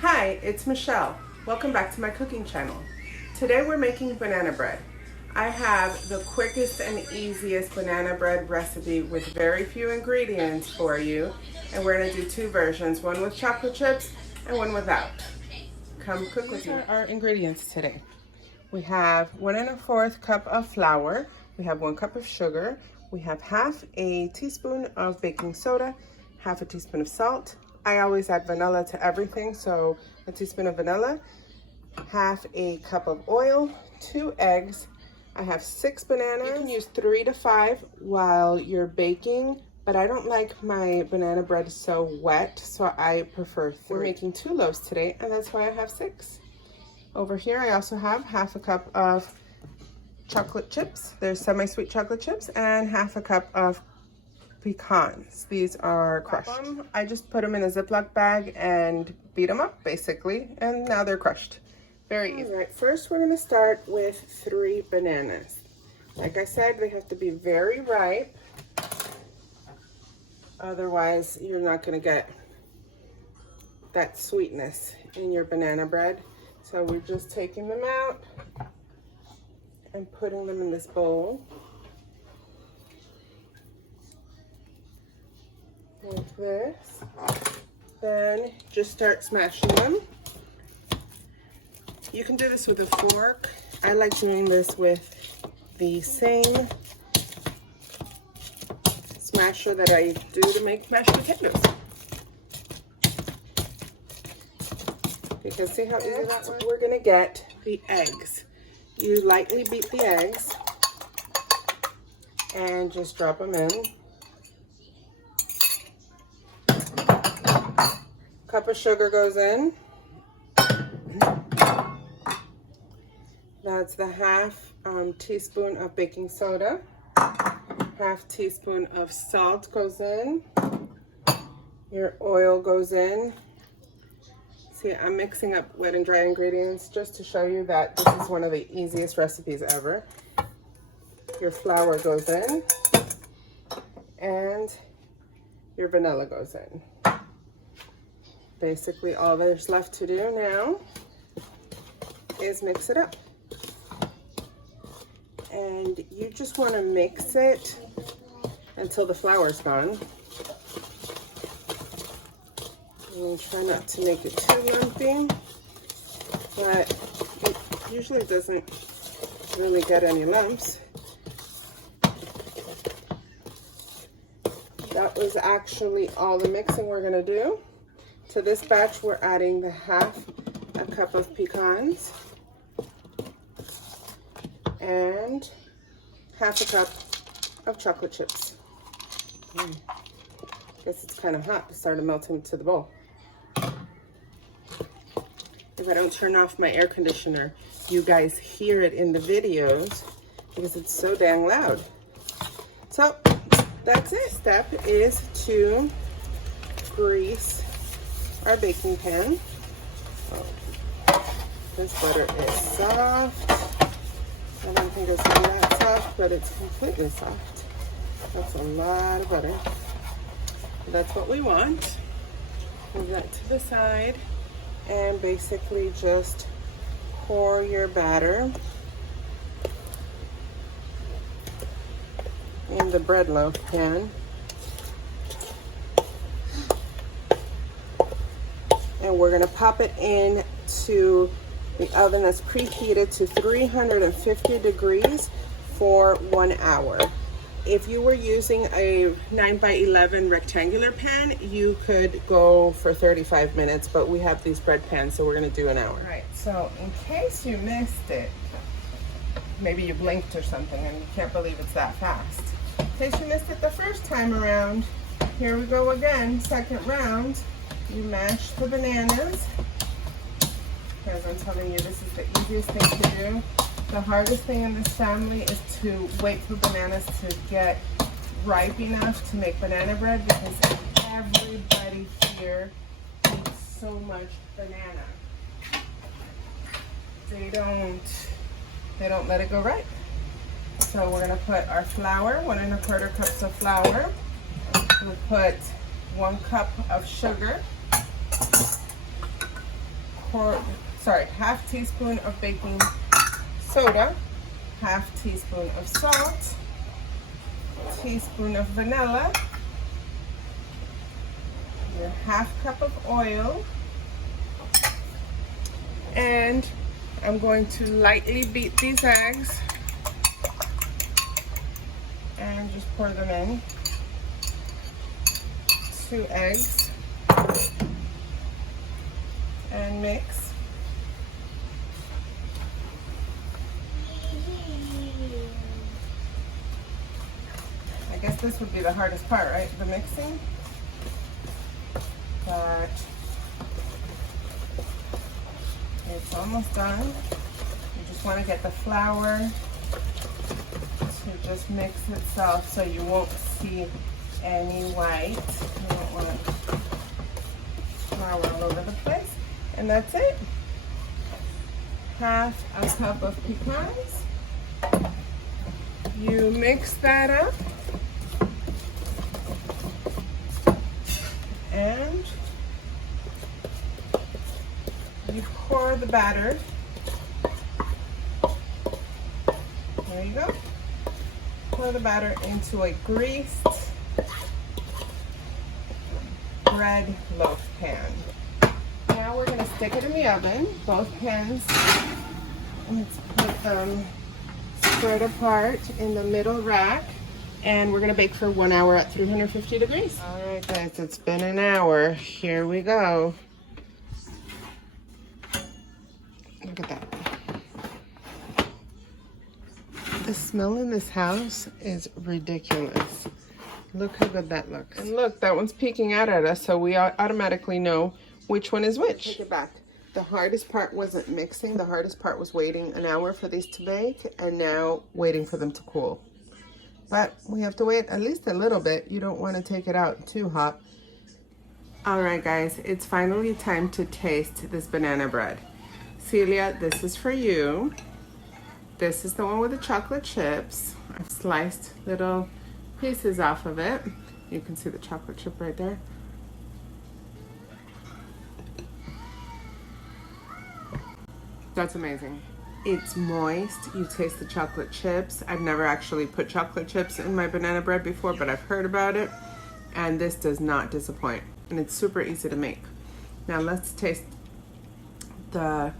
Hi, it's Michelle. Welcome back to my cooking channel. Today we're making banana bread. I have the quickest and easiest banana bread recipe with very few ingredients for you. And we're gonna do two versions, one with chocolate chips and one without. Come cook with you. These are our ingredients today. We have 1 1/4 cup of flour. We have 1 cup of sugar. We have half a teaspoon of baking soda, half a teaspoon of salt. I always add vanilla to everything, so a teaspoon of vanilla, half a cup of oil, 2 eggs. I have 6 bananas. You can use 3 to 5 while you're baking, but I don't like my banana bread so wet, so I prefer 3. We're making 2 loaves today, and that's why I have 6. Over here, I also have half a cup of chocolate chips. There's semi-sweet chocolate chips, and half a cup of pecans. These are crushed. I just put them in a Ziploc bag and beat them up, basically, and now they're crushed. Very easy. All right, first we're gonna start with 3 bananas. Like I said, they have to be very ripe. Otherwise, you're not gonna get that sweetness in your banana bread. So we're just taking them out and putting them in this bowl. Like this. Then just start smashing them. You can do this with a fork. I like doing this with the same smasher that I do to make mashed potatoes. Because see how easy that was? We're gonna get the eggs. You lightly beat the eggs and just drop them in. Cup of sugar goes in. That's the half teaspoon of baking soda. Half teaspoon of salt goes in. Your oil goes in. See, I'm mixing up wet and dry ingredients just to show you that this is one of the easiest recipes ever. Your flour goes in. And your vanilla goes in. Basically, all there's left to do now is mix it up. And you just want to mix it until the flour's gone. And try not to make it too lumpy, but it usually doesn't really get any lumps. That was actually all the mixing we're going to do. To this batch, we're adding the half a cup of pecans and half a cup of chocolate chips. Guess it's kind of hot. It started melting into the bowl. If I don't turn off my air conditioner, you guys hear it in the videos because it's so dang loud. So that's it. Step is to grease our baking pan. Oh, this butter is soft. I don't think it's that soft, but it's completely soft. That's a lot of butter. That's what we want. Move that to the side and basically just pour your batter in the bread loaf pan. And we're going to pop it into the oven that's preheated to 350 degrees for 1 hour. If you were using a 9x11 rectangular pan, you could go for 35 minutes, but we have these bread pans, so we're going to do 1 hour. All right, so in case you missed it, maybe you blinked or something and you can't believe it's that fast. In case you missed it the first time around, here we go again, second round. You mash the bananas, because I'm telling you, this is the easiest thing to do. The hardest thing in this family is to wait for bananas to get ripe enough to make banana bread, because everybody here eats so much banana. They don't let it go ripe. So we're gonna put our flour, 1 1/4 cups of flour. We'll put 1 cup of sugar. half teaspoon of baking soda, half teaspoon of salt, teaspoon of vanilla, your half cup of oil, and I'm going to lightly beat these eggs and just pour them in. 2 eggs and mix. I guess this would be the hardest part, right? The mixing. But it's almost done. You just want to get the flour to just mix itself so you won't see any white. You don't want flour all over the place. And that's it. Half a cup of pecans. You mix that up. And you pour the batter. There you go. Pour the batter into a greased bread loaf pan. Now we're going to stick it in the oven, both pans. Let's put them spread apart in the middle rack. And we're going to bake for 1 hour at 350 degrees. All right, guys, it's been an hour. Here we go. Look at that. The smell in this house is ridiculous. Look how good that looks. And look, that one's peeking out at us, so we automatically know which one is which. Take it back. The hardest part wasn't mixing. The hardest part was waiting an hour for these to bake, and now waiting for them to cool. But we have to wait at least a little bit. You don't want to take it out too hot. All right, guys, it's finally time to taste this banana bread. Celia, this is for you. This is the one with the chocolate chips. I've sliced little pieces off of it. You can see the chocolate chip right there. That's amazing. It's moist. You taste the chocolate chips. I've never actually put chocolate chips in my banana bread before, but I've heard about it. And this does not disappoint. And it's super easy to make. Now let's taste the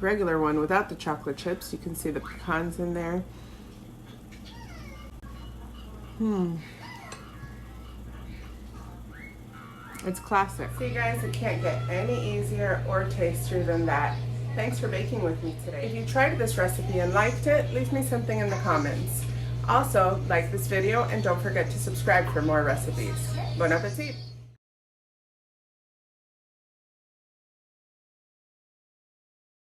regular one without the chocolate chips. You can see the pecans in there. It's classic. See, guys, it can't get any easier or tastier than that. Thanks for baking with me today. If you tried this recipe and liked it, leave me something in the comments. Also, like this video and don't forget to subscribe for more recipes. Bon appetit!